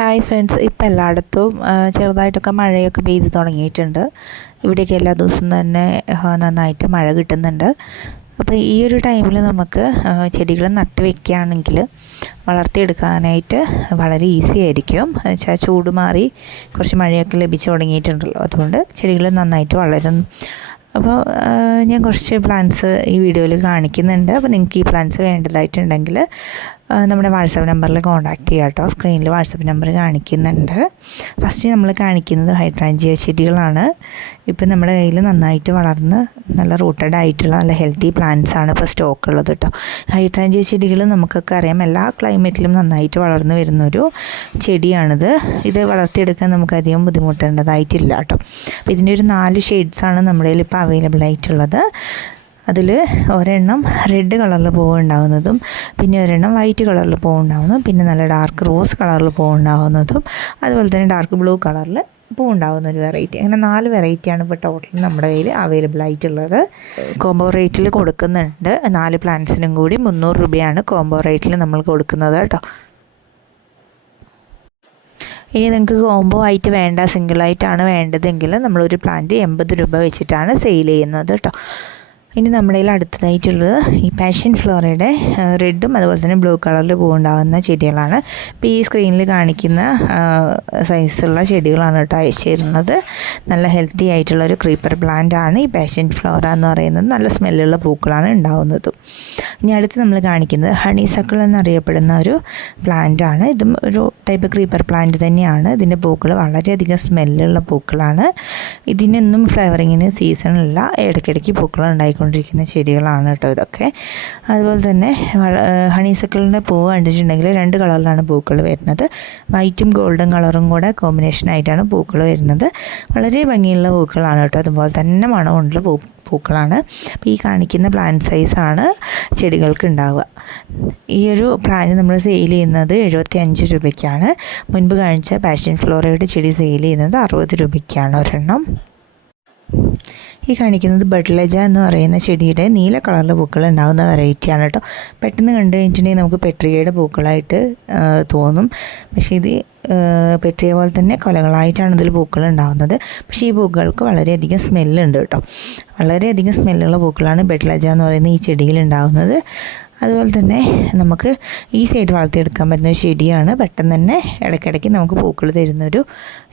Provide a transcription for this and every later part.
Hi friends, ഇപ്പോൾ എല്ലായിടത്തും ചെറുതായിട്ടൊക്കെ മഴയൊക്കെ പെയ്ത് തുടങ്ങിയിട്ടുണ്ട്. ഇവിടെയൊക്കെ എല്ലാ ദിവസവും തന്നെ നന്നായിട്ട് മഴ കിട്ടുന്നുണ്ട്. അപ്പോൾ ഈ ഒരു ടൈമിൽ നമുക്ക് ചെടികൾ നട്ട് വയ്ക്കുകയാണെങ്കിൽ വളർത്തിയെടുക്കാനായിട്ട് വളരെ ഈസി ആയിരിക്കും. വെച്ചാൽ ചൂട് മാറി കുറച്ച് മഴയൊക്കെ ലഭിച്ച് തുടങ്ങിയിട്ടുണ്ടല്ലോ, അതുകൊണ്ട് ചെടികൾ നന്നായിട്ട് വളരും. അപ്പോൾ ഞാൻ കുറച്ച് പ്ലാന്റ്സ് ഈ വീഡിയോയിൽ കാണിക്കുന്നുണ്ട്. അപ്പോൾ നിങ്ങൾക്ക് ഈ പ്ലാന്റ്സ് വേണ്ടതായിട്ടുണ്ടെങ്കിൽ നമ്മുടെ വാട്സപ്പ് നമ്പറിൽ കോൺടാക്റ്റ് ചെയ്യുക കേട്ടോ. സ്ക്രീനിൽ വാട്സപ്പ് നമ്പർ കാണിക്കുന്നുണ്ട്. ഫസ്റ്റ് നമ്മൾ കാണിക്കുന്നത് ഹൈഡ്രാഞ്ചിയ ചെടികളാണ്. ഇപ്പം നമ്മുടെ കയ്യിൽ നന്നായിട്ട് വളർന്ന് നല്ല റൂട്ടഡ് ആയിട്ടുള്ള നല്ല ഹെൽത്തി പ്ലാന്റ്സ് ആണ് ഇപ്പോൾ സ്റ്റോക്ക് ഉള്ളത് കേട്ടോ. ഹൈഡ്രാഞ്ചിയ ചെടികൾ നമുക്കൊക്കെ അറിയാം, എല്ലാ ക്ലൈമറ്റിലും നന്നായിട്ട് വളർന്നു വരുന്നൊരു ചെടിയാണിത്. ഇത് വളർത്തിയെടുക്കാൻ നമുക്കധികം ബുദ്ധിമുട്ടേണ്ടതായിട്ടില്ല കേട്ടോ. അപ്പോൾ ഇതിൻ്റെ ഒരു 4 ഷെയ്ഡ്സാണ് നമ്മുടെ കയ്യിൽ ഇപ്പോൾ അവൈലബിൾ ആയിട്ടുള്ളത്. അതിൽ ഒരെണ്ണം റെഡ് കളറിൽ പൂവുണ്ടാകുന്നതും, പിന്നെ ഒരെണ്ണം വൈറ്റ് കളറിൽ പൂവുണ്ടാകുന്നതും, പിന്നെ നല്ല ഡാർക്ക് റോസ് കളറിൽ പൂവുണ്ടാകുന്നതും, അതുപോലെ തന്നെ ഡാർക്ക് ബ്ലൂ കളറിൽ പൂവുണ്ടാകുന്ന ഒരു വെറൈറ്റി. അങ്ങനെ 4 വെറൈറ്റിയാണ് ഇപ്പോൾ ടോട്ടൽ നമ്മുടെ കയ്യിൽ അവൈലബിൾ ആയിട്ടുള്ളത്. കോംബോ റേറ്റിൽ കൊടുക്കുന്നുണ്ട്. 4 പ്ലാന്റ്സിനും കൂടി 300 രൂപയാണ് കോംബോ റേറ്റിൽ നമ്മൾ കൊടുക്കുന്നത് കേട്ടോ. ഇനി നിങ്ങൾക്ക് കോംബോ ആയിട്ട് വേണ്ട, സിംഗിളായിട്ടാണ് വേണ്ടതെങ്കിൽ നമ്മളൊരു പ്ലാന്റ് 80 രൂപ വെച്ചിട്ടാണ് സെയിൽ ചെയ്യുന്നത് കേട്ടോ. ഇനി നമ്മുടെ കയ്യിൽ അടുത്തതായിട്ടുള്ളത് ഈ പാഷൻ ഫ്ലോറയുടെ റെഡും അതുപോലെ തന്നെ ബ്ലൂ കളറിൽ പൂവുണ്ടാകുന്ന ചെടികളാണ്. ഇപ്പോൾ ഈ സ്ക്രീനിൽ കാണിക്കുന്ന സൈസുള്ള ചെടികളാണ് കേട്ടോ അയച്ചു തരുന്നത്. നല്ല ഹെൽത്തി ആയിട്ടുള്ളൊരു ക്രീപ്പർ പ്ലാന്റ് ആണ് ഈ പാഷൻ ഫ്ലോറ എന്ന് പറയുന്നത്. നല്ല സ്മെല്ലുള്ള പൂക്കളാണ് ഉണ്ടാകുന്നതും. ഇനി അടുത്ത് നമ്മൾ കാണിക്കുന്നത് ഹണി സക്കിൾ എന്നറിയപ്പെടുന്ന ഒരു പ്ലാന്റ് ആണ്. ഇതും ഒരു ടൈപ്പ് ക്രീപ്പർ പ്ലാന്റ് തന്നെയാണ്. ഇതിൻ്റെ പൂക്കൾ വളരെയധികം സ്മെല്ലുള്ള പൂക്കളാണ്. ഇതിനൊന്നും ഫ്ലവറിങ്ങിന് സീസണില്ല, ഇടയ്ക്കിടയ്ക്ക് പൂക്കൾ ഉണ്ടായിക്കൊണ്ടിരിക്കുന്ന ചെടികളാണ് കേട്ടോ ഇതൊക്കെ. അതുപോലെ തന്നെ ഹണിസക്കിളിൻ്റെ പൂവ് കണ്ടിട്ടുണ്ടെങ്കിൽ 2 കളറിലാണ് പൂക്കൾ വരുന്നത്. വൈറ്റും ഗോൾഡൻ കളറും കൂടെ കോമ്പിനേഷനായിട്ടാണ് പൂക്കൾ വരുന്നത്. വളരെ ഭംഗിയുള്ള പൂക്കളാണ് കേട്ടോ. അതുപോലെ തന്നെ മണമുള്ള പൂക്കളാണ്. അപ്പോൾ ഈ കാണിക്കുന്ന പ്ലാന്റ് സൈസാണ് ചെടികൾക്ക് ഉണ്ടാവുക. ഈ ഒരു പ്ലാന്റ് നമ്മൾ സെയിൽ ചെയ്യുന്നത് 75 രൂപയ്ക്കാണ്. മുൻപ് കാണിച്ച പാഷൻ ഫ്ലോറയുടെ ചെടി സെയിൽ ചെയ്യുന്നത് 60 രൂപയ്ക്കാണ് ഒരെണ്ണം. ഈ കാണിക്കുന്നത് ബഡ്ലജ എന്ന് പറയുന്ന ചെടിയുടെ നീല കളറിലെ പൂക്കൾ ഉണ്ടാകുന്ന വെറൈറ്റിയാണ് കേട്ടോ. പെട്ടെന്ന് കണ്ടു കഴിഞ്ഞിട്ടുണ്ടെങ്കിൽ നമുക്ക് പെട്രിയയുടെ പൂക്കളായിട്ട് തോന്നും. പക്ഷേ ഇത് പെട്രിയ പോലെ തന്നെ കൊലകളായിട്ടാണ് ഇതിൽ പൂക്കൾ ഉണ്ടാകുന്നത്. പക്ഷേ ഈ പൂക്കൾക്ക് വളരെയധികം സ്മെല്ലുണ്ട് കേട്ടോ. വളരെയധികം സ്മെല്ലുള്ള പൂക്കളാണ് ബഡ്ലജ എന്ന് പറയുന്ന ഈ ചെടിയിൽ ഉണ്ടാകുന്നത്. അതുപോലെ തന്നെ നമുക്ക് ഈസിയായിട്ട് വളർത്തിയെടുക്കാൻ പറ്റുന്ന ഒരു ചെടിയാണ്. പെട്ടെന്ന് തന്നെ ഇടയ്ക്കിടയ്ക്ക് നമുക്ക് പൂക്കൾ തരുന്നൊരു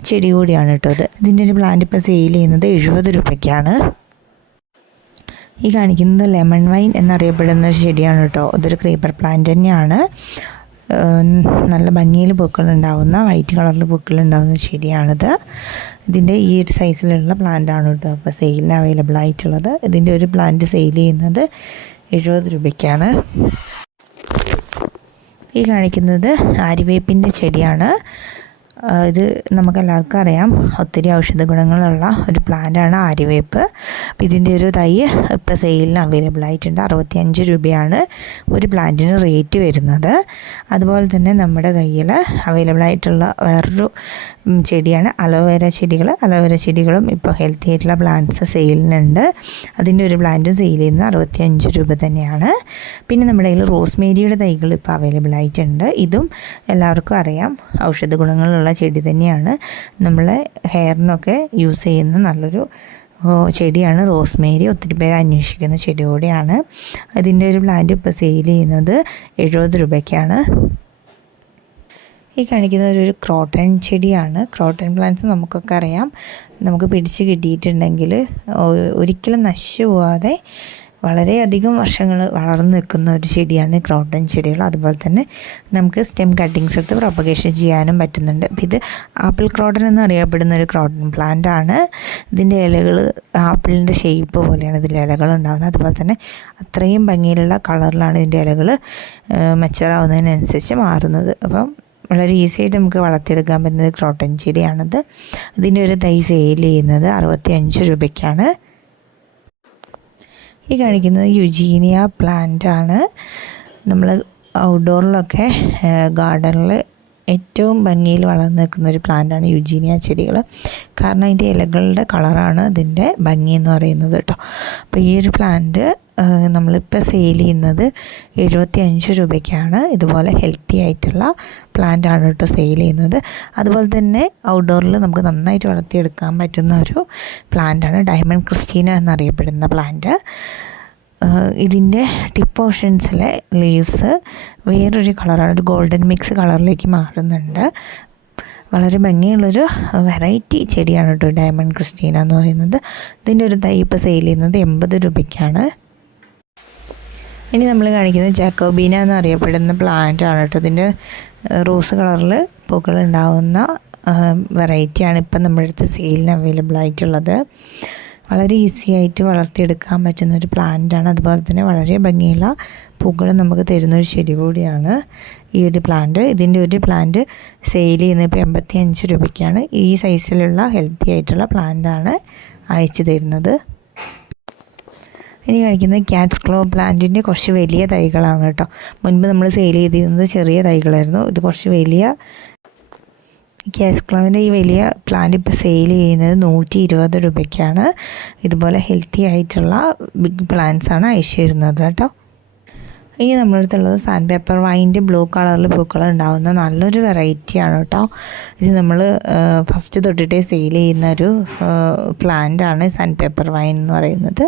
ചെടി കൂടിയാണ് കേട്ടോ ഇത്. ഇതിൻ്റെ ഒരു പ്ലാന്റ് ഇപ്പോൾ സെയിൽ ചെയ്യുന്നത് 70 രൂപയ്ക്കാണ്. ഈ കാണിക്കുന്നത് ലെമൺ വൈൻ എന്നറിയപ്പെടുന്ന ഒരു ചെടിയാണ് കേട്ടോ. ഇതൊരു ക്രീപ്പർ പ്ലാന്റ് തന്നെയാണ്. നല്ല ഭംഗിയിൽ പൂക്കൾ ഉണ്ടാകുന്ന, വൈറ്റ് കളറിൽ പൂക്കൾ ഉണ്ടാകുന്ന ചെടിയാണിത്. ഇതിൻ്റെ ഈ ഒരു സൈസിലുള്ള പ്ലാന്റ് ആണ് കേട്ടോ അപ്പോൾ സെയിലിന് അവൈലബിൾ ആയിട്ടുള്ളത്. ഇതിൻ്റെ ഒരു പ്ലാന്റ് സെയിൽ ചെയ്യുന്നത് 70 രൂപയ്ക്കാണ്. ഈ കാണിക്കുന്നത് ആര്യവേപ്പിൻ്റെ ചെടിയാണ്. ഇത് നമുക്കെല്ലാവർക്കും അറിയാം, ഒത്തിരി ഔഷധ ഗുണങ്ങളുള്ള ഒരു പ്ലാന്റാണ് ആര്യവേപ്പ്. അപ്പോൾ ഇതിൻ്റെ ഒരു തൈ ഇപ്പോൾ സെയിലിന് അവൈലബിൾ ആയിട്ടുണ്ട്. 65 രൂപയാണ് ഒരു പ്ലാന്റിന് റേറ്റ് വരുന്നത്. അതുപോലെ തന്നെ നമ്മുടെ കയ്യിൽ അവൈലബിൾ ആയിട്ടുള്ള വേറൊരു ചെടിയാണ് അലോവേര ചെടികൾ. അലോവേര ചെടികളും ഇപ്പോൾ ഹെൽത്തി ആയിട്ടുള്ള പ്ലാന്റ്സ് സെയിലിനുണ്ട്. അതിൻ്റെ ഒരു പ്ലാന്റ് സെയിൽ ചെയ്യുന്നത് 65 രൂപ തന്നെയാണ്. പിന്നെ നമ്മുടെ കയ്യിൽ റോസ്മേരിയുടെ തൈകൾ ഇപ്പോൾ അവൈലബിൾ ആയിട്ടുണ്ട്. ഇതും എല്ലാവർക്കും അറിയാം, ഔഷധ ഗുണങ്ങളുള്ള ചെടി തന്നെയാണ്. നമ്മളെ ഹെയറിനൊക്കെ യൂസ് ചെയ്യുന്ന നല്ലൊരു ചെടിയാണ് റോസ്മേരി. ഒത്തിരി പേര് അന്വേഷിക്കുന്ന ചെടി കൂടിയാണ്. അതിൻ്റെ ഒരു പ്ലാന്റ് ഇപ്പോൾ സെയിൽ ചെയ്യുന്നത് 70 രൂപയ്ക്കാണ്. ഈ കാണിക്കുന്നത് ഒരു ക്രോട്ടൺ ചെടിയാണ്. ക്രോട്ടൺ പ്ലാന്റ്സ് നമുക്കൊക്കെ അറിയാം, നമുക്ക് പിടിച്ച് കിട്ടിയിട്ടുണ്ടെങ്കിൽ ഒരിക്കലും നശിച്ചു പോവാതെ വളരെയധികം വർഷങ്ങൾ വളർന്നു നിൽക്കുന്ന ഒരു ചെടിയാണ് ക്രോട്ടൺ ചെടികൾ. അതുപോലെ തന്നെ നമുക്ക് സ്റ്റെം കട്ടിങ്സ് എടുത്ത് പ്രൊപ്പഗേഷൻ ചെയ്യാനും പറ്റുന്നുണ്ട്. അപ്പോൾ ഇത് ആപ്പിൾ ക്രോട്ടൺ എന്നറിയപ്പെടുന്ന ഒരു ക്രോട്ടൺ പ്ലാന്റ് ആണ്. ഇതിൻ്റെ ഇലകൾ ആപ്പിളിൻ്റെ ഷേപ്പ് പോലെയാണ് ഇതിൽ ഇലകൾ ഉണ്ടാകുന്നത്. അതുപോലെ തന്നെ അത്രയും ഭംഗിയിലുള്ള കളറിലാണ് ഇതിൻ്റെ ഇലകൾ മെച്ചറാവുന്നതിനനുസരിച്ച് മാറുന്നത്. അപ്പം വളരെ ഈസി ആയിട്ട് നമുക്ക് വളർത്തിയെടുക്കാൻ പറ്റുന്നത് ക്രോട്ടൺ ചെടിയാണിത്. ഇതിൻ്റെ ഒരു തൈ സെയിൽ ചെയ്യുന്നത് 65 രൂപയ്ക്കാണ്. ഈ കാണിക്കുന്നത് യുജീനിയ പ്ലാന്റ് ആണ്. നമ്മൾ ഔട്ട്ഡോറിലൊക്കെ ഗാർഡനിൽ ഏറ്റവും ഭംഗിയിൽ വളർന്നു നിൽക്കുന്ന ഒരു പ്ലാന്റാണ് യുജീനിയ ചെടികൾ. കാരണം അതിൻ്റെ ഇലകളുടെ കളറാണ് അതിൻ്റെ ഭംഗി എന്ന് പറയുന്നത് കേട്ടോ. അപ്പോൾ ഈ ഒരു പ്ലാന്റ് നമ്മളിപ്പോൾ സെയിൽ ചെയ്യുന്നത് 75 രൂപയ്ക്കാണ്. ഇതുപോലെ ഹെൽത്തി ആയിട്ടുള്ള പ്ലാന്റാണ് കേട്ടോ സെയിൽ ചെയ്യുന്നത്. അതുപോലെ തന്നെ ഔട്ട്ഡോറിൽ നമുക്ക് നന്നായിട്ട് വളർത്തിയെടുക്കാൻ പറ്റുന്ന ഒരു പ്ലാന്റാണ് ഡയമണ്ട് ക്രിസ്റ്റീന എന്നറിയപ്പെടുന്ന പ്ലാന്റ്. ഇതിൻ്റെ ടിപ്പ് പോർഷൻസിലെ ലീവ്സ് വേറൊരു കളറാണ്, ഒരു ഗോൾഡൻ മിക്സ് കളറിലേക്ക് മാറുന്നുണ്ട്. വളരെ ഭംഗിയുള്ളൊരു വെറൈറ്റി ചെടിയാണ് കേട്ടോ ഡയമണ്ട് ക്രിസ്റ്റീന എന്ന് പറയുന്നത്. ഇതിൻ്റെ ഒരു തൈ ഇപ്പോൾ സെയിൽ ചെയ്യുന്നത് 80 രൂപയ്ക്കാണ്. ഇനി നമ്മൾ കാണിക്കുന്നത് ജാക്കോബീന എന്നറിയപ്പെടുന്ന പ്ലാന്റ് ആണ് കേട്ടോ. ഇതിൻ്റെ റോസ് കളറിൽ പൂക്കളുണ്ടാവുന്ന വെറൈറ്റിയാണ് ഇപ്പം നമ്മുടെ അടുത്ത് സെയിലിന് അവൈലബിൾ ആയിട്ടുള്ളത്. വളരെ ഈസി ആയിട്ട് വളർത്തിയെടുക്കാൻ പറ്റുന്ന ഒരു പ്ലാന്റാണ്. അതുപോലെ തന്നെ വളരെ ഭംഗിയുള്ള പൂക്കൾ നമുക്ക് തരുന്നൊരു ചെടി കൂടിയാണ് ഈ ഒരു പ്ലാന്റ്. ഇതിൻ്റെ ഒരു പ്ലാന്റ് സെയിൽ ചെയ്യുന്നത് ഇപ്പോൾ 85 രൂപയ്ക്കാണ്. ഈ സൈസിലുള്ള ഹെൽത്തി ആയിട്ടുള്ള പ്ലാന്റാണ് അയച്ചു തരുന്നത്. ഇനി കാണിക്കുന്നത് ക്യാറ്റ്സ് ക്ലോ പ്ലാന്റിൻ്റെ കുറച്ച് വലിയ തൈകളാണ് കേട്ടോ. മുൻപ് നമ്മൾ സെയിൽ ചെയ്തിരുന്നത് ചെറിയ തൈകളായിരുന്നു. ഇത് കുറച്ച് വലിയ ക്യാറ്റ്സ് ക്ലോവിൻ്റെ ഈ വലിയ പ്ലാന്റ് ഇപ്പോൾ സെയിൽ ചെയ്യുന്നത് 120 രൂപയ്ക്കാണ്. ഇതുപോലെ ഹെൽത്തി ആയിട്ടുള്ള ബിഗ് പ്ലാന്റ്സ് ആണ് അയച്ചു തരുന്നത് കേട്ടോ. ഇനി നമ്മുടെ അടുത്തുള്ളത് സാൻഡ് പേപ്പർ വൈൻ്റെ ബ്ലൂ കളറിൽ പൂക്കൾ ഉണ്ടാകുന്ന നല്ലൊരു വെറൈറ്റിയാണ് കേട്ടോ. ഇത് നമ്മൾ ഫസ്റ്റ് തൊട്ടിട്ടേ സെയിൽ ചെയ്യുന്ന ഒരു പ്ലാന്റാണ് സാൻഡ് പേപ്പർ വൈൻ എന്ന് പറയുന്നത്.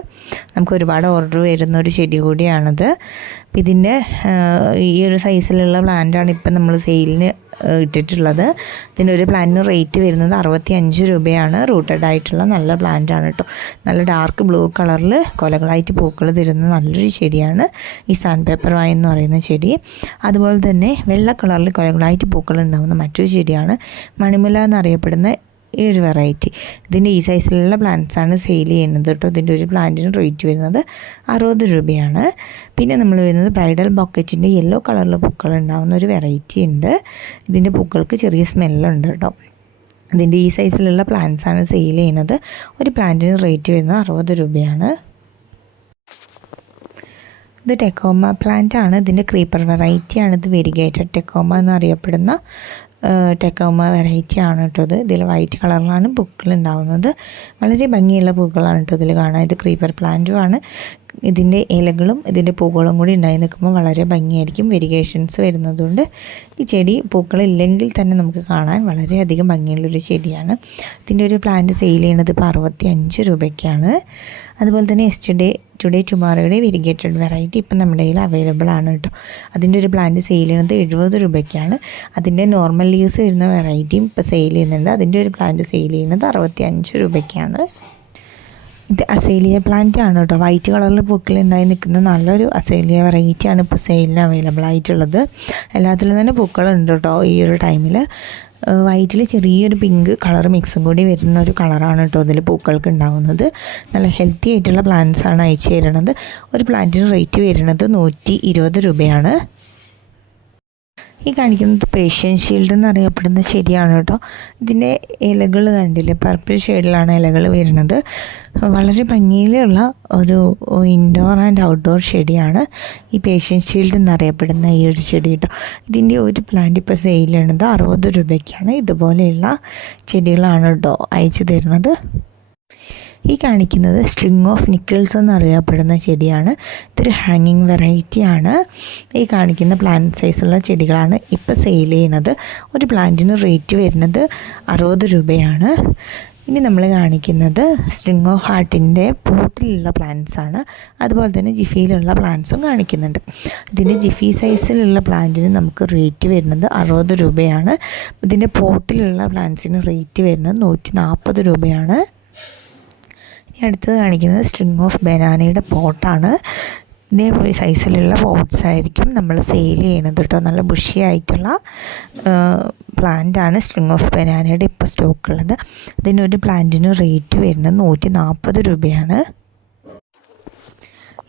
നമുക്ക് ഒരുപാട് ഓർഡർ വരുന്ന ഒരു ചെടി കൂടിയാണിത്. ഇതിൻ്റെ ഈ ഒരു സൈസിലുള്ള പ്ലാന്റാണ് ഇപ്പം നമ്മൾ സെയിലിന് ഇട്ടിട്ടുള്ളത്. ഇതിൻ്റെ ഒരു പ്ലാന്റിന് റേറ്റ് വരുന്നത് 65 രൂപയാണ്. റൂട്ടഡ് ആയിട്ടുള്ള നല്ല പ്ലാന്റാണ് കേട്ടോ. നല്ല ഡാർക്ക് ബ്ലൂ കളറിൽ കൊലകളായിട്ട് പൂക്കൾ തരുന്ന നല്ലൊരു ചെടിയാണ് ഈ സാൻഡ് പേപ്പർ വൈൻ എന്ന് പറയുന്ന ചെടി. അതുപോലെ തന്നെ വെള്ള കളറിൽ കൊലകളായിട്ട് പൂക്കൾ ഉണ്ടാകുന്ന മറ്റൊരു ചെടിയാണ് മണിമുല എന്നറിയപ്പെടുന്ന ഈ ഒരു വെറൈറ്റി. ഇതിൻ്റെ ഈ സൈസിലുള്ള പ്ലാന്റ്സാണ് സെയിൽ ചെയ്യുന്നത് കേട്ടോ. ഇതിൻ്റെ ഒരു പ്ലാന്റിന് റേറ്റ് വരുന്നത് 60 രൂപയാണ്. പിന്നെ നമ്മൾ വരുന്നത് ബ്രൈഡൽ ബൊക്കറ്റിൻ്റെ യെല്ലോ കളറിൽ പൂക്കൾ ഉണ്ടാകുന്ന ഒരു വെറൈറ്റി ഉണ്ട്. ഇതിൻ്റെ പൂക്കൾക്ക് ചെറിയ സ്മെല്ലുണ്ട് കേട്ടോ. ഇതിൻ്റെ ഈ സൈസിലുള്ള പ്ലാന്റ്സാണ് സെയിൽ ചെയ്യുന്നത്. ഒരു പ്ലാന്റിന് റേറ്റ് വരുന്നത് 60 രൂപയാണ്. ഇത് ടെക്കോമ പ്ലാന്റ് ആണ്. ഇതിൻ്റെ ക്രീപ്പർ വെറൈറ്റിയാണ്. ഇത് വെരിഗേറ്റഡ് ടെക്കോമ എന്നറിയപ്പെടുന്ന ടെക്കോമ വെറൈറ്റി ആണ് കേട്ടോ. ഇതിൽ വൈറ്റ് കളറിലാണ് പൂക്കൾ ഉണ്ടാകുന്നത്. വളരെ ഭംഗിയുള്ള പൂക്കളാണ് കേട്ടോ ഇതിൽ കാണാൻ. ഇത് ക്രീപ്പർ പ്ലാന്റുമാണ്. ഇതിൻ്റെ ഇലകളും ഇതിൻ്റെ പൂക്കളും കൂടി ഉണ്ടായി നിൽക്കുമ്പോൾ വളരെ ഭംഗിയായിരിക്കും. വെരിഗേഷൻസ് വരുന്നതുകൊണ്ട് ഈ ചെടി പൂക്കളില്ലെങ്കിൽ തന്നെ നമുക്ക് കാണാൻ വളരെയധികം ഭംഗിയുള്ളൊരു ചെടിയാണ്. ഇതിൻ്റെ ഒരു പ്ലാന്റ് സെയിൽ ചെയ്യുന്നത് ഇപ്പോൾ 65 രൂപയ്ക്കാണ്. അതുപോലെ തന്നെ ടുഡേ ടുമാറോയുടെ വെരിഗേറ്റഡ് വെറൈറ്റി ഇപ്പം നമ്മുടെ കയ്യിൽ അവൈലബിൾ ആണ് കേട്ടോ. അതിൻ്റെ ഒരു പ്ലാന്റ് സെയിൽ ചെയ്യുന്നത് 70 രൂപയ്ക്കാണ്. അതിൻ്റെ നോർമൽ ലീവ്സ് വരുന്ന വെറൈറ്റിയും ഇപ്പോൾ സെയിൽ ചെയ്യുന്നുണ്ട്. അതിൻ്റെ ഒരു പ്ലാന്റ് സെയിൽ ചെയ്യുന്നത് 65 രൂപയ്ക്കാണ്. ഇത് അസേലിയ പ്ലാന്റ് ആണ് കേട്ടോ. വൈറ്റ് കളറിൽ പൂക്കളുണ്ടായി നിൽക്കുന്ന നല്ലൊരു അസേലിയ വെറൈറ്റിയാണ് ഇപ്പോൾ സെയിലിന് അവൈലബിൾ ആയിട്ടുള്ളത്. എല്ലാത്തിലും തന്നെ പൂക്കളുണ്ട് കേട്ടോ ഈ ഒരു ടൈമിൽ. വൈറ്റിൽ ചെറിയൊരു പിങ്ക് കളർ മിക്സും കൂടി വരുന്ന ഒരു കളറാണ് കേട്ടോ ഇതിൽ പൂക്കൾക്ക് ഉണ്ടാകുന്നത്. നല്ല ഹെൽത്തി ആയിട്ടുള്ള പ്ലാന്റ്സാണ് അയച്ചു തരുന്നത്. ഒരു പ്ലാന്റിന് റേറ്റ് വരുന്നത് 120 രൂപയാണ്. ഈ കാണിക്കുന്നത് പേഷ്യൻ ഷീൽഡ് എന്നറിയപ്പെടുന്ന ചെടിയാണ് കേട്ടോ. ഇതിൻ്റെ ഇലകൾ കണ്ടില്ലേ, പർപ്പിൾ ഷെയ്ഡിലാണ് ഇലകൾ വരുന്നത്. വളരെ ഭംഗിയിലുള്ള ഒരു ഇൻഡോർ ആൻഡ് ഔട്ട്ഡോർ ചെടിയാണ് ഈ പേഷ്യൻ ഷീൽഡ് എന്നറിയപ്പെടുന്ന ഈ ഒരു ചെടി കേട്ടോ. ഇതിൻ്റെ ഒരു പ്ലാന്റ് ഇപ്പോൾ സെയിൽ ചെയ്യുന്നത് 60 രൂപയ്ക്കാണ്. ഇതുപോലെയുള്ള ചെടികളാണ് കേട്ടോ അയച്ചു തരുന്നത്. ഈ കാണിക്കുന്നത് സ്ട്രിങ് ഓഫ് നിക്കിൾസ് എന്നറിയപ്പെടുന്ന ചെടിയാണ്. ഇതൊരു ഹാങ്ങിങ് വെറൈറ്റിയാണ്. ഈ കാണിക്കുന്ന പ്ലാന്റ് സൈസുള്ള ചെടികളാണ് ഇപ്പോൾ സെയിൽ ചെയ്യുന്നത്. ഒരു പ്ലാന്റിന് റേറ്റ് വരുന്നത് 60 രൂപയാണ്. ഇനി നമ്മൾ കാണിക്കുന്നത് സ്ട്രിങ് ഓഫ് ഹാർട്ടിൻ്റെ പോട്ടിലുള്ള പ്ലാന്റ്സാണ്. അതുപോലെ തന്നെ ജിഫിയിലുള്ള പ്ലാന്റ്സും കാണിക്കുന്നുണ്ട്. ഇതിൻ്റെ ജിഫി സൈസിലുള്ള പ്ലാന്റിന് നമുക്ക് റേറ്റ് വരുന്നത് 60 രൂപയാണ്. ഇതിൻ്റെ പോട്ടിലുള്ള പ്ലാന്റ്സിന് റേറ്റ് വരുന്നത് 140 രൂപയാണ്. അടുത്തത് കാണിക്കുന്നത് സ്ട്രിങ് ഓഫ് ബനാനയുടെ പോട്ടാണ്. ഇതേപോലെ സൈസിലുള്ള പോട്ട്സ് ആയിരിക്കും നമ്മൾ സെയിൽ ചെയ്യണത് കേട്ടോ. നല്ല ബുഷി ആയിട്ടുള്ള പ്ലാന്റാണ് സ്ട്രിങ് ഓഫ് ബനാനയുടെ ഇപ്പോൾ സ്റ്റോക്കുള്ളത്. ഇതിനൊരു പ്ലാന്റിന് റേറ്റ് വരുന്നത് 140 രൂപയാണ്.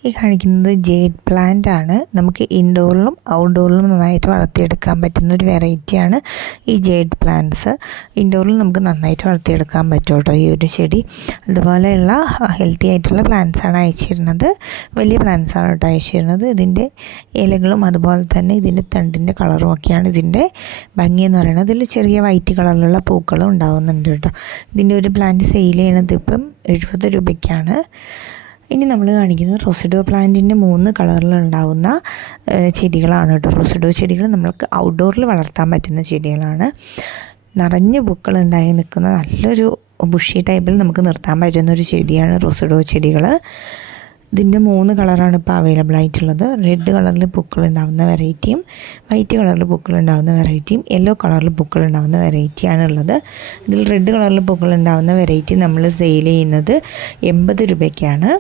ഈ കാണിക്കുന്നത് ജേഡ് പ്ലാന്റ് ആണ്. നമുക്ക് ഇൻഡോറിലും ഔട്ട്ഡോറിലും നന്നായിട്ട് വളർത്തിയെടുക്കാൻ പറ്റുന്ന ഒരു വെറൈറ്റിയാണ് ഈ ജേഡ് പ്ലാന്റ്സ്. ഇൻഡോറിൽ നമുക്ക് നന്നായിട്ട് വളർത്തിയെടുക്കാൻ പറ്റും കേട്ടോ ഈ ഒരു ചെടി. അതുപോലെയുള്ള ഹെൽത്തി ആയിട്ടുള്ള പ്ലാന്റ്സാണ് അയച്ചിരുന്നത്. വലിയ പ്ലാന്റ്സാണ് കേട്ടോ അയച്ചിരുന്നത്. ഇതിൻ്റെ ഇലകളും അതുപോലെ തന്നെ ഇതിൻ്റെ തണ്ടിൻ്റെ കളറും ഒക്കെയാണ് ഇതിൻ്റെ ഭംഗി എന്ന് പറയുന്നത്. ഇതിൽ ചെറിയ വൈറ്റ് കളറിലുള്ള പൂക്കളും ഉണ്ടാകുന്നുണ്ട് കേട്ടോ. ഇതിൻ്റെ ഒരു പ്ലാന്റ് സെയിൽ ചെയ്യണത് ഇപ്പം 70 രൂപയ്ക്കാണ്. ഇനി നമ്മൾ കാണിക്കുന്നത് റോസിഡോ പ്ലാന്റിൻ്റെ 3 കളറിലുണ്ടാകുന്ന ചെടികളാണ് കേട്ടോ. റോസിഡോ ചെടികൾ നമ്മൾക്ക് ഔട്ട്ഡോറിൽ വളർത്താൻ പറ്റുന്ന ചെടികളാണ്. നിറഞ്ഞ പൂക്കളുണ്ടായി നിൽക്കുന്ന നല്ലൊരു ബുഷി ടൈപ്പിൽ നമുക്ക് നിർത്താൻ പറ്റുന്ന ഒരു ചെടിയാണ് റോസിഡോ ചെടികൾ. ഇതിൻ്റെ 3 കളറാണ് ഇപ്പോൾ അവൈലബിൾ ആയിട്ടുള്ളത്. റെഡ് കളറിൽ പൂക്കളുണ്ടാകുന്ന വെറൈറ്റിയും വൈറ്റ് കളറിൽ പൂക്കളുണ്ടാകുന്ന വെറൈറ്റിയും യെല്ലോ കളറിൽ പൂക്കളുണ്ടാകുന്ന വെറൈറ്റിയാണ് ഉള്ളത്. ഇതിൽ റെഡ് കളറിൽ പൂക്കളുണ്ടാകുന്ന വെറൈറ്റി നമ്മൾ സെയിൽ ചെയ്യുന്നത് 80 രൂപയ്ക്കാണ്.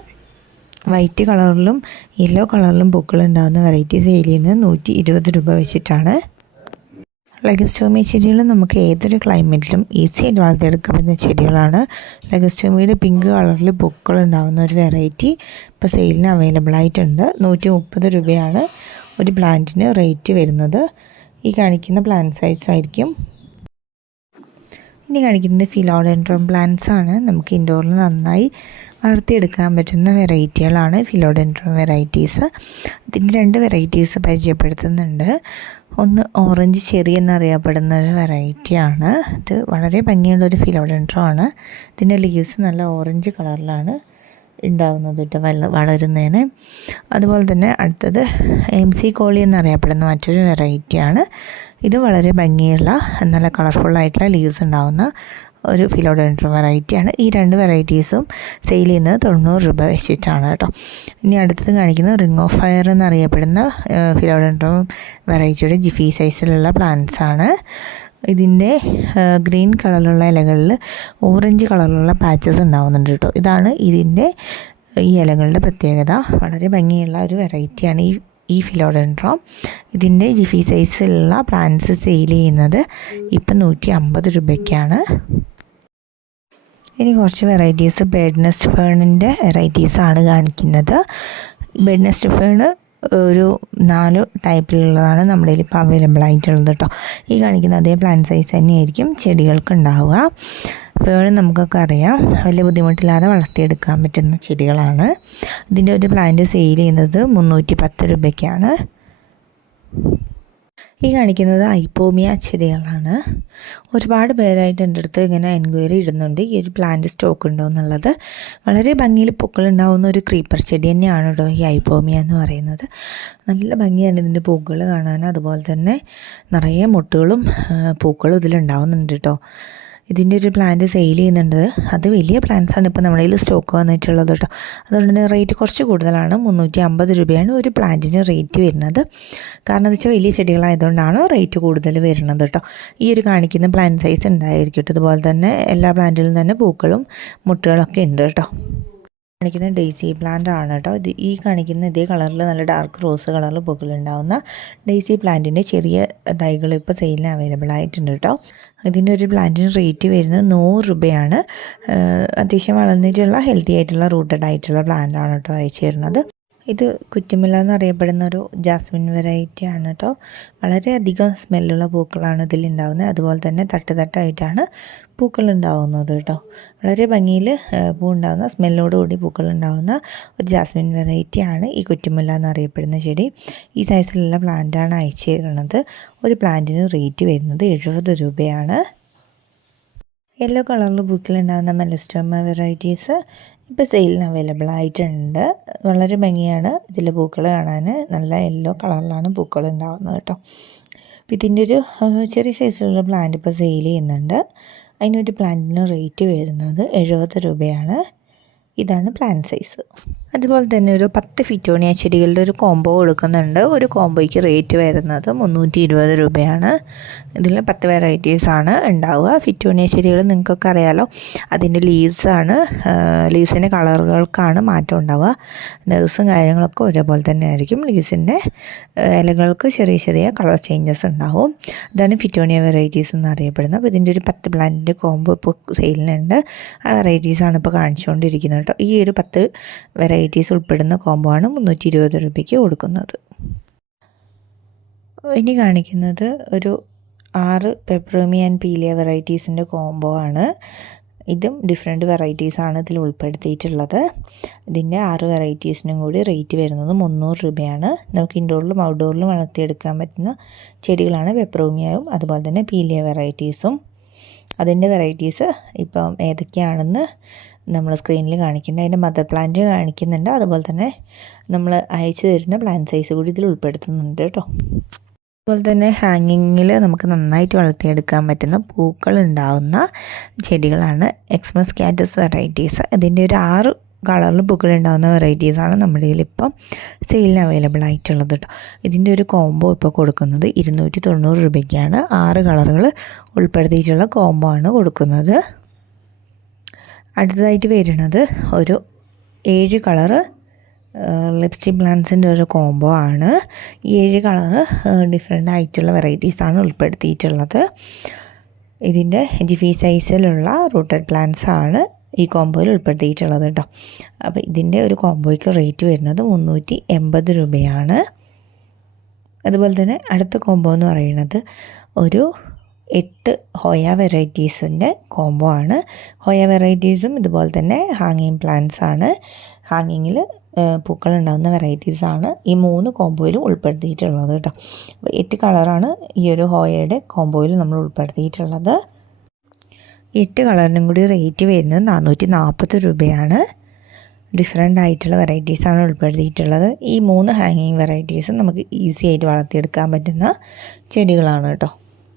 വൈറ്റ് കളറിലും യെല്ലോ കളറിലും പൂക്കളുണ്ടാകുന്ന വെറൈറ്റി സെയിൽ ചെയ്യുന്നത് 120 രൂപ വെച്ചിട്ടാണ്. ലഗസ്റ്റോമി ചെടികൾ നമുക്ക് ഏതൊരു ക്ലൈമറ്റിലും ഈസി ആയിട്ട് വളർത്തിയെടുക്കാൻ പറ്റുന്ന ചെടികളാണ്. ലഗസ്റ്റോമിയുടെ പിങ്ക് കളറിൽ പൂക്കളുണ്ടാകുന്ന ഒരു വെറൈറ്റി ഇപ്പോൾ സെയിലിന് അവൈലബിൾ ആയിട്ടുണ്ട്. 130 രൂപയാണ് ഒരു പ്ലാന്റിന് റേറ്റ് വരുന്നത്. ഈ കാണിക്കുന്ന പ്ലാന്റ് സൈസ് ആയിരിക്കും. ഇനി കാണിക്കുന്നത് ഫിലോഡെൻഡ്രോൺ പ്ലാന്റ്സ് ആണ്. നമുക്ക് ഇൻഡോറിൽ നന്നായി വളർത്തിയെടുക്കാൻ പറ്റുന്ന വെറൈറ്റികളാണ് ഫിലോഡെൻഡ്രോൺ വെറൈറ്റീസ്. ഇതിൻ്റെ 2 വെറൈറ്റീസ് പരിചയപ്പെടുത്തുന്നുണ്ട്. ഒന്ന് ഓറഞ്ച് ചെറി എന്നറിയപ്പെടുന്ന ഒരു വെറൈറ്റിയാണ്. ഇത് വളരെ ഭംഗിയുള്ളൊരു ഫിലോഡെൻഡ്രോൺ ആണ്. ഇതിൻ്റെ ലീവ്സ് നല്ല ഓറഞ്ച് കളറിലാണ് ഉണ്ടാകുന്നത് കേട്ടോ വളരുന്നതിന്. അതുപോലെ തന്നെ അടുത്തത് MC കോളി എന്നറിയപ്പെടുന്ന മറ്റൊരു വെറൈറ്റിയാണ്. ഇത് വളരെ ഭംഗിയുള്ള നല്ല കളർഫുള്ളായിട്ടുള്ള ലീവ്സ് ഉണ്ടാകുന്ന ഒരു ഫിലോഡെൻഡ്രോൺ വെറൈറ്റിയാണ്. ഈ 2 വെറൈറ്റീസും സെയിൽ ചെയ്യുന്നത് 90 രൂപ വെച്ചിട്ടാണ് കേട്ടോ. ഇനി അടുത്തത് കാണിക്കുന്നത് റിംഗ് ഓഫ് ഫയർ എന്നറിയപ്പെടുന്ന ഫിലോഡെൻഡ്രോൺ വെറൈറ്റിയുടെ ജിഫി സൈസിലുള്ള പ്ലാന്റ്സ് ആണ്. ഇതിൻ്റെ ഗ്രീൻ കളറിലുള്ള ഇലകളിൽ ഓറഞ്ച് കളറിലുള്ള പാച്ചസ് ഉണ്ടാകുന്നുണ്ട് കേട്ടോ. ഇതാണ് ഇതിൻ്റെ ഈ ഇലകളുടെ പ്രത്യേകത. വളരെ ഭംഗിയുള്ള ഒരു വെറൈറ്റിയാണ് ഈ ഫിലോഡെൻഡ്രോൺ. ഇതിൻ്റെ ജിഫി സൈസിലുള്ള പ്ലാന്റ്സ് സെയിൽ ചെയ്യുന്നത് ഇപ്പം 150 രൂപയ്ക്കാണ്. ഇനി കുറച്ച് വെറൈറ്റീസ് ബേഡ് നെസ്റ്റ് ഫേണിൻ്റെ വെറൈറ്റീസാണ് കാണിക്കുന്നത്. ബേഡ് നെസ്റ്റ് ഫേൺ ഒരു 4 ടൈപ്പിലുള്ളതാണ് നമ്മുടെ കയ്യിൽ ഇപ്പോൾ അവൈലബിൾ ആയിട്ടുള്ളത് കേട്ടോ. ഈ കാണിക്കുന്ന അതേ പ്ലാന്റ് സൈസ് തന്നെയായിരിക്കും ചെടികൾക്ക് ഉണ്ടാവുക. ഫേൺ നമുക്കൊക്കെ അറിയാം വലിയ ബുദ്ധിമുട്ടില്ലാതെ വളർത്തിയെടുക്കാൻ പറ്റുന്ന ചെടികളാണ്. ഇതിൻ്റെ ഒരു പ്ലാന്റ് സെയിൽ ചെയ്യുന്നത് 310 രൂപയ്ക്കാണ്. ഈ കാണിക്കുന്നത് ഐപ്പോമിയ ചെടികളാണ്. ഒരുപാട് പേരായിട്ട് എൻ്റെ അടുത്ത് ഇങ്ങനെ എൻക്വയറി ഇടുന്നുണ്ട് ഈ ഒരു പ്ലാന്റ് സ്റ്റോക്ക് ഉണ്ടോ എന്നുള്ളത്. വളരെ ഭംഗിയിൽ പൂക്കളുണ്ടാവുന്ന ഒരു ക്രീപ്പർ ചെടി തന്നെയാണ് കേട്ടോ ഈ ഐപ്പോമിയ എന്ന് പറയുന്നത്. നല്ല ഭംഗിയാണ് ഇതിൻ്റെ പൂക്കൾ കാണാൻ. അതുപോലെ തന്നെ നിറയെ മുട്ടുകളും പൂക്കളും ഇതിലുണ്ടാവുന്നുണ്ട് കേട്ടോ. ഇതിൻ്റെ ഒരു പ്ലാന്റ് സെയിൽ ചെയ്യുന്നുണ്ട്. അത് വലിയ പ്ലാന്റ്സാണ് ഇപ്പോൾ നമ്മുടെ കയ്യിൽ സ്റ്റോക്ക് വന്നിട്ടുള്ളത് കേട്ടോ. അതുകൊണ്ട് തന്നെ റേറ്റ് കുറച്ച് കൂടുതലാണ്. 350 രൂപയാണ് ഒരു പ്ലാന്റിന് റേറ്റ് വരുന്നത്. കാരണം എന്താ വെച്ചാൽ വലിയ ചെടികളായതുകൊണ്ടാണ് റേറ്റ് കൂടുതൽ വരുന്നത് കേട്ടോ. ഈ ഒരു കാണിക്കുന്ന പ്ലാന്റ് സൈസ് ഉണ്ടായിരിക്കും കേട്ടോ. അതുപോലെ തന്നെ എല്ലാ പ്ലാന്റിലും തന്നെ പൂക്കളും മുട്ടുകളൊക്കെ ഉണ്ട് കേട്ടോ. കാണിക്കുന്ന ഡെയ്സി പ്ലാന്റ് ആണ് കേട്ടോ. ഈ കാണിക്കുന്ന ഇതേ കളറിൽ നല്ല ഡാർക്ക് റോസ് കളറിൽ പൂക്കളുണ്ടാകുന്ന ഡെയ്സി പ്ലാന്റിൻ്റെ ചെറിയ തൈകൾ ഇപ്പോൾ സെയിലിന് അവൈലബിൾ ആയിട്ടുണ്ട് കേട്ടോ. ഇതിൻ്റെ ഒരു പ്ലാന്റിന് റേറ്റ് വരുന്നത് 100 രൂപയാണ്. അത്യാവശ്യം വളർന്നിട്ടുള്ള ഹെൽത്തി ആയിട്ടുള്ള റൂട്ടഡ് ആയിട്ടുള്ള പ്ലാന്റ് ആണ് കേട്ടോ അയച്ചു തരുന്നത്. ഇത് കുറ്റിമുല്ല എന്നറിയപ്പെടുന്ന ഒരു ജാസ്മിൻ വെറൈറ്റി ആണ് കേട്ടോ. വളരെയധികം സ്മെല്ലുള്ള പൂക്കളാണ് ഇതിലുണ്ടാകുന്നത്. അതുപോലെ തന്നെ തട്ടായിട്ടാണ് പൂക്കൾ ഉണ്ടാകുന്നത് കേട്ടോ. വളരെ ഭംഗിയിൽ പൂ ഉണ്ടാകുന്ന സ്മെല്ലോടുകൂടി പൂക്കൾ ഉണ്ടാകുന്ന ഒരു ജാസ്മിൻ വെറൈറ്റിയാണ് ഈ കുറ്റിമുല്ല എന്നറിയപ്പെടുന്ന ചെടി. ഈ സൈസിലുള്ള പ്ലാന്റാണ് അയച്ചു തരുന്നത്. ഒരു പ്ലാന്റിന് റേറ്റ് വരുന്നത് 70 രൂപയാണ്. യെല്ലോ കളറിൽ പൂക്കളുണ്ടാകുന്ന മെലസ്റ്റോമ വെറൈറ്റീസ് ഇപ്പോൾ സെയിലിന് അവൈലബിൾ ആയിട്ടുണ്ട്. വളരെ ഭംഗിയാണ് ഇതിലെ പൂക്കൾ കാണാൻ. നല്ല യെല്ലോ കളറിലാണ് പൂക്കൾ ഉണ്ടാകുന്നത് കേട്ടോ. അപ്പോൾ ഇതിൻ്റെ ഒരു ചെറിയ സൈസിലുള്ള പ്ലാന്റ് ഇപ്പോൾ സെയിൽ ചെയ്യുന്നുണ്ട്. അതിനൊരു പ്ലാന്റിന് റേറ്റ് വരുന്നത് 70 രൂപയാണ്. ഇതാണ് പ്ലാന്റ് സൈസ്. അതുപോലെ തന്നെ ഒരു 10 ഫിറ്റോണിയ ചെടികളുടെ ഒരു കോംബോ കൊടുക്കുന്നുണ്ട്. ഒരു കോംബോയ്ക്ക് റേറ്റ് വരുന്നത് 320 രൂപയാണ്. ഇതിൽ 10 വെറൈറ്റീസാണ് ഉണ്ടാവുക. ഫിറ്റോണിയ ചെടികൾ നിങ്ങൾക്കൊക്കെ അറിയാമല്ലോ, അതിൻ്റെ ലീവ്സാണ്, ലീവ്സിൻ്റെ കളറുകൾക്കാണ് മാറ്റം ഉണ്ടാവുക. നെർവ്സും കാര്യങ്ങളൊക്കെ ഒരേപോലെ തന്നെ ആയിരിക്കും. ലീവ്സിൻ്റെ ഇലകൾക്ക് ചെറിയ ചെറിയ കളർ ചേഞ്ചസ് ഉണ്ടാവും. ഇതാണ് ഫിറ്റോണിയ വെറൈറ്റീസ് എന്നറിയപ്പെടുന്നത്. അപ്പോൾ ഇതിൻ്റെ ഒരു 10 പ്ലാന്റിൻ്റെ കോംബോ ഇപ്പോൾ സെയിലിനുണ്ട്. ആ വെറൈറ്റീസാണ് ഇപ്പോൾ കാണിച്ചുകൊണ്ടിരിക്കുന്നത് കേട്ടോ. ഈ ഒരു 10 വെറൈറ്റി വെറൈറ്റീസ് ഉൾപ്പെടുന്ന കോംബോ ആണ് 320 രൂപയ്ക്ക് കൊടുക്കുന്നത്. ഇനി കാണിക്കുന്നത് ഒരു 6 പെപ്പറോമി ആൻഡ് പീലിയ വെറൈറ്റീസിൻ്റെ കോംബോ ആണ്. ഇതും ഡിഫറെൻറ്റ് വെറൈറ്റീസാണ് ഇതിൽ ഉൾപ്പെടുത്തിയിട്ടുള്ളത്. ഇതിൻ്റെ 6 വെറൈറ്റീസിനും കൂടി റേറ്റ് വരുന്നത് 300 രൂപയാണ്. നമുക്ക് ഇൻഡോറിലും ഔട്ട്ഡോറിലും വളർത്തിയെടുക്കാൻ പറ്റുന്ന ചെടികളാണ് പെപ്പറോമിയയും അതുപോലെ തന്നെ പീലിയ വെറൈറ്റീസും. അതിൻ്റെ വെറൈറ്റീസ് ഇപ്പം ഏതൊക്കെയാണെന്ന് നമ്മൾ സ്ക്രീനിൽ കാണിക്കുന്നുണ്ട്. അതിൻ്റെ മദർ പ്ലാന്റ് കാണിക്കുന്നുണ്ട്. അതുപോലെ തന്നെ നമ്മൾ അയച്ചു തരുന്ന പ്ലാന്റ് സൈസ് കൂടി ഇതിൽ ഉൾപ്പെടുത്തുന്നുണ്ട് കേട്ടോ. അതുപോലെ തന്നെ ഹാങ്ങിങ്ങിൽ നമുക്ക് നന്നായിട്ട് വളർത്തിയെടുക്കാൻ പറ്റുന്ന പൂക്കൾ ഉണ്ടാവുന്ന ചെടികളാണ് എക്സ്മസ് കാറ്റസ് വെറൈറ്റീസ്. ഇതിൻ്റെ ഒരു 6 കളറിൽ പൂക്കൾ ഉണ്ടാകുന്ന വെറൈറ്റീസാണ് നമ്മുടെ കയ്യിൽ ഇപ്പം സെയിലിന് അവൈലബിൾ ആയിട്ടുള്ളത് കേട്ടോ. ഇതിൻ്റെ ഒരു കോംബോ ഇപ്പോൾ കൊടുക്കുന്നത് 290 രൂപയ്ക്കാണ്. 6 കളറുകൾ ഉൾപ്പെടുത്തിയിട്ടുള്ള കോംബോ ആണ് കൊടുക്കുന്നത്. അടുത്തതായിട്ട് വരുന്നത് ഒരു 7 കളറ് ലിപ്സ്റ്റിക് പ്ലാന്റ്സിൻ്റെ ഒരു കോംബോ ആണ്. ഈ 7 കളറ് ഡിഫറെൻ്റ് ആയിട്ടുള്ള വെറൈറ്റീസാണ് ഉൾപ്പെടുത്തിയിട്ടുള്ളത്. ഇതിൻ്റെ ജിഫി സൈസിലുള്ള റൂട്ടഡ് പ്ലാന്റ്സ് ആണ് ഈ കോംബോയിൽ ഉൾപ്പെടുത്തിയിട്ടുള്ളത് കേട്ടോ. അപ്പോൾ ഇതിൻ്റെ ഒരു കോംബോയ്ക്ക് റേറ്റ് വരുന്നത് 380 രൂപയാണ്. അതുപോലെ തന്നെ അടുത്ത കോംബോ എന്ന് പറയുന്നത് ഒരു 8 ഹോയ വെറൈറ്റീസിൻ്റെ കോംബോ ആണ്. ഹോയ വെറൈറ്റീസും ഇതുപോലെ തന്നെ ഹാങ്ങിങ് പ്ലാന്റ്സ് ആണ്. ഹാങ്ങിങ്ങിൽ പൂക്കൾ ഉണ്ടാകുന്ന വെറൈറ്റീസാണ് ഈ 3 കോംബോയിലും ഉൾപ്പെടുത്തിയിട്ടുള്ളത് കേട്ടോ. അപ്പോൾ 8 കളറാണ് ഈ ഒരു ഹോയയുടെ കോംബോയിൽ നമ്മൾ ഉൾപ്പെടുത്തിയിട്ടുള്ളത്. 8 കളറിനും കൂടി റേറ്റ് വരുന്നത് 440 രൂപയാണ്. ഡിഫറെൻ്റ് ആയിട്ടുള്ള വെറൈറ്റീസാണ് ഉൾപ്പെടുത്തിയിട്ടുള്ളത്. ഈ 3 ഹാങ്ങിങ് വെറൈറ്റീസും നമുക്ക് ഈസി ആയിട്ട് വളർത്തിയെടുക്കാൻ പറ്റുന്ന ചെടികളാണ് കേട്ടോ.